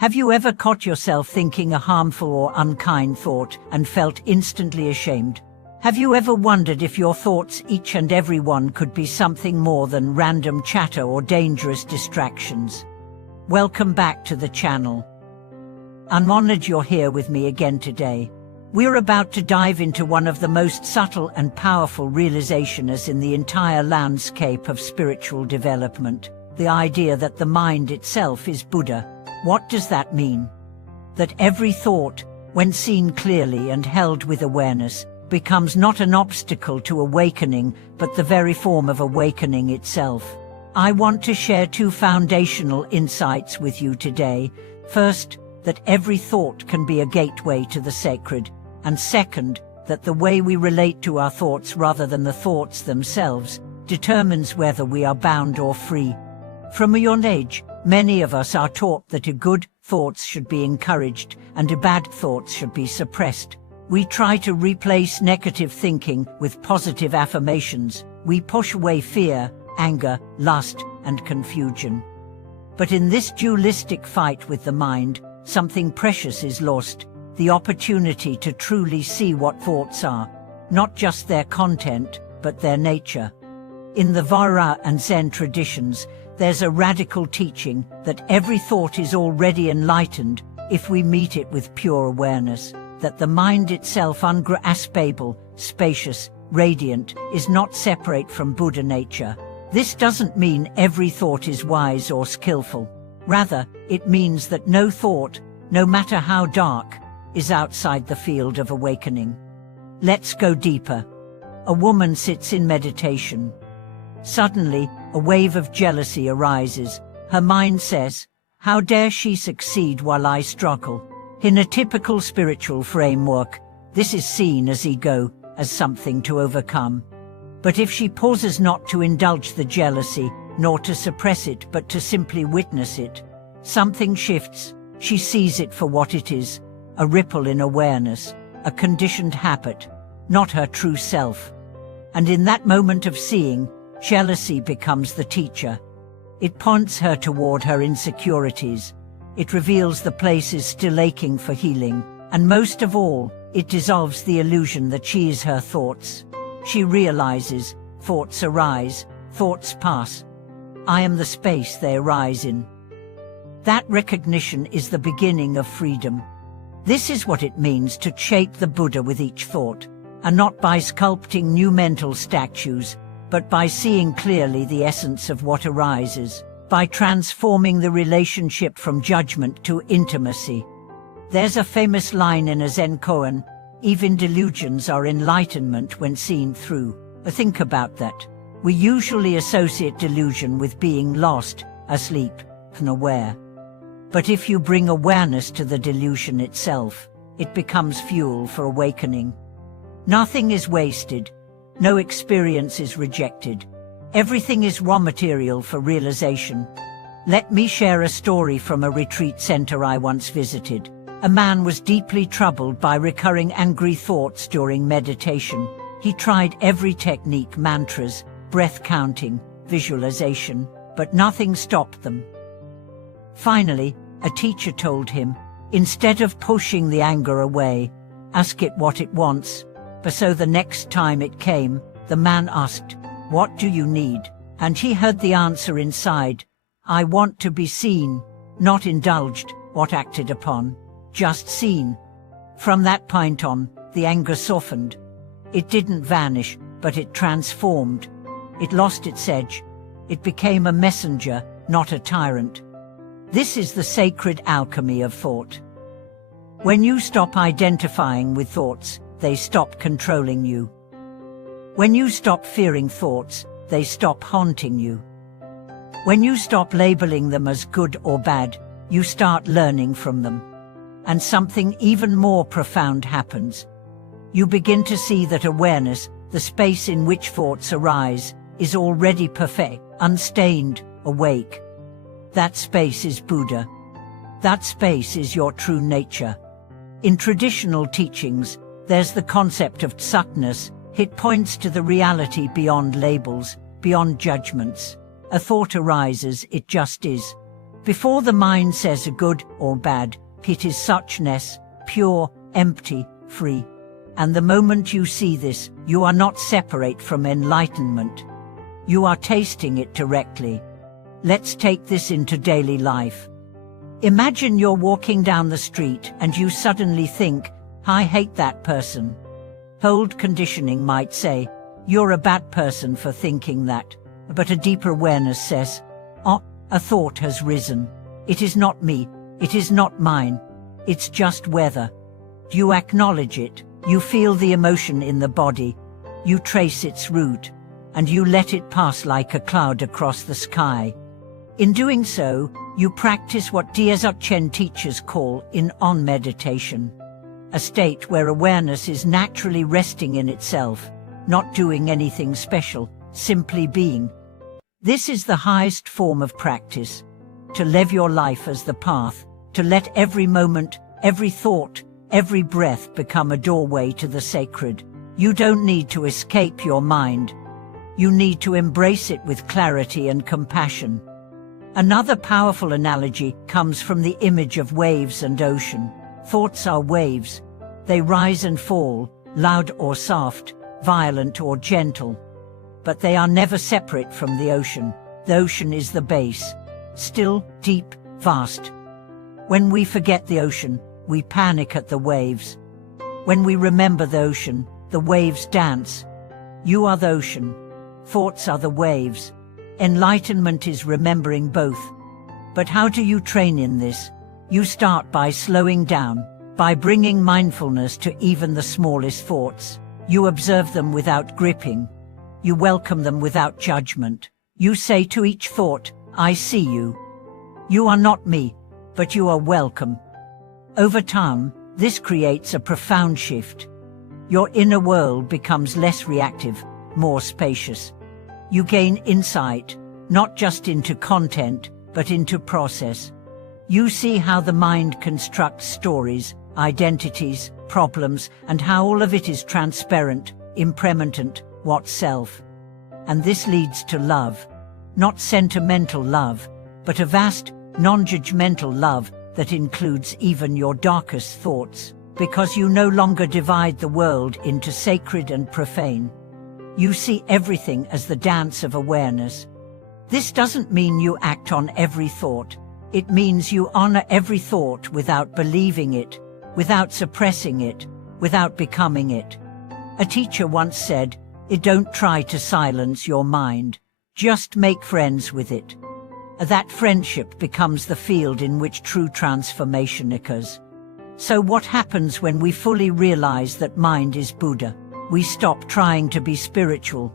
Have you ever caught yourself thinking a harmful or unkind thought and felt instantly ashamed? Have you ever wondered if your thoughts, each and every one, could be something more than random chatter or dangerous distractions? Welcome back to the channel. I'm honored you're here with me again today. We're about to dive into one of the most subtle and powerful realizations in the entire landscape of spiritual development, the idea that the mind itself is Buddha. What does that mean? That every thought, when seen clearly and held with awareness, becomes not an obstacle to awakening, but the very form of awakening itself. I want to share two foundational insights with you today. First, that every thought can be a gateway to the sacred, and second, that the way we relate to our thoughts rather than the thoughts themselves determines whether we are bound or free. From a young age, many of us are taught that good thoughts should be encouraged and bad thoughts should be suppressed. We try to replace negative thinking with positive affirmations. We push away fear, anger, lust, and confusion. But in this dualistic fight with the mind, something precious is lost: the opportunity to truly see what thoughts are, not just their content, but their nature. In the Vajra and Zen traditions, there's a radical teaching that every thought is already enlightened if we meet it with pure awareness, that the mind itself, ungraspable, spacious, radiant, is not separate from Buddha nature. This doesn't mean every thought is wise or skillful. Rather, it means that no thought, no matter how dark, is outside the field of awakening. Let's go deeper. A woman sits in meditation. Suddenly, a wave of jealousy arises. Her mind says, "How dare she succeed while I struggle?" In a typical spiritual framework, this is seen as ego, as something to overcome. But if she pauses not to indulge the jealousy, nor to suppress it but to simply witness it, something shifts. She sees it for what it is, a ripple in awareness, a conditioned habit, not her true self. And in that moment of seeing, jealousy becomes the teacher. It points her toward her insecurities. It reveals the places still aching for healing, and most of all, it dissolves the illusion that she is her thoughts. She realizes, thoughts arise, thoughts pass. I am the space they arise in. That recognition is the beginning of freedom. This is what it means to shape the Buddha with each thought, and not by sculpting new mental statues, but by seeing clearly the essence of what arises, by transforming the relationship from judgment to intimacy. There's a famous line in a Zen koan: "Even delusions are enlightenment when seen through." Think about that. We usually associate delusion with being lost, asleep, unaware. But if you bring awareness to the delusion itself, it becomes fuel for awakening. Nothing is wasted. No experience is rejected. Everything is raw material for realization. Let me share a story from a retreat center I once visited. A man was deeply troubled by recurring angry thoughts during meditation. He tried every technique: mantras, breath counting, visualization, but nothing stopped them. Finally, a teacher told him, instead of pushing the anger away, ask it what it wants. But so the next time it came, the man asked, "What do you need?" And he heard the answer inside: "I want to be seen," not indulged, or acted upon, just seen. From that point on, the anger softened. It didn't vanish, but it transformed. It lost its edge. It became a messenger, not a tyrant. This is the sacred alchemy of thought. When you stop identifying with thoughts, they stop controlling you. When you stop fearing thoughts, they stop haunting you. When you stop labeling them as good or bad, you start learning from them. And something even more profound happens. You begin to see that awareness, the space in which thoughts arise, is already perfect, unstained, awake. That space is Buddha. That space is your true nature. In traditional teachings, there's the concept of tsukness. It points to the reality beyond labels, beyond judgments. A thought arises, it just is. Before the mind says a good or bad, it is suchness, pure, empty, free. And the moment you see this, you are not separate from enlightenment. You are tasting it directly. Let's take this into daily life. Imagine you're walking down the street and you suddenly think, I hate that person. Old conditioning might say, you're a bad person for thinking that. But a deeper awareness says, oh, a thought has risen. It is not me. It is not mine. It's just weather. You acknowledge it. You feel the emotion in the body. You trace its root, and you let it pass like a cloud across the sky. In doing so, you practice what Dzogchen teachers call in-on meditation, a state where awareness is naturally resting in itself, not doing anything special, simply being. This is the highest form of practice, to live your life as the path, to let every moment, every thought, every breath become a doorway to the sacred. You don't need to escape your mind. You need to embrace it with clarity and compassion. Another powerful analogy comes from the image of waves and ocean. Thoughts are waves. They rise and fall, loud or soft, violent or gentle. But they are never separate from the ocean. The ocean is the base, still, deep, vast. When we forget the ocean, we panic at the waves. When we remember the ocean, the waves dance. You are the ocean. Thoughts are the waves. Enlightenment is remembering both. But how do you train in this? You start by slowing down, by bringing mindfulness to even the smallest thoughts. You observe them without gripping. You welcome them without judgment. You say to each thought, I see you. You are not me, but you are welcome. Over time, this creates a profound shift. Your inner world becomes less reactive, more spacious. You gain insight, not just into content, but into process. You see how the mind constructs stories, identities, problems, and how all of it is transparent, impermanent, what's self. And this leads to love. Not sentimental love, but a vast, non-judgmental love that includes even your darkest thoughts, because you no longer divide the world into sacred and profane. You see everything as the dance of awareness. This doesn't mean you act on every thought. It means you honor every thought without believing it, without suppressing it, without becoming it. A teacher once said, don't try to silence your mind. Just make friends with it. That friendship becomes the field in which true transformation occurs. So what happens when we fully realize that mind is Buddha? We stop trying to be spiritual.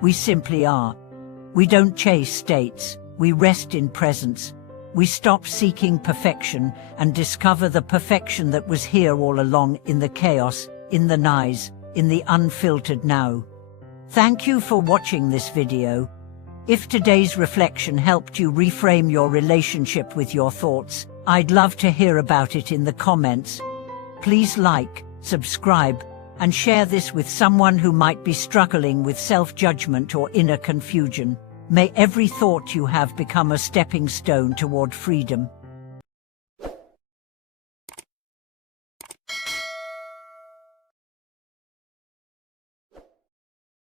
We simply are. We don't chase states. We rest in presence. We stop seeking perfection and discover the perfection that was here all along, in the chaos, in the noise, in the unfiltered now. Thank you for watching this video. If today's reflection helped you reframe your relationship with your thoughts, I'd love to hear about it in the comments. Please like, subscribe, and share this with someone who might be struggling with self-judgment or inner confusion. May every thought you have become a stepping stone toward freedom.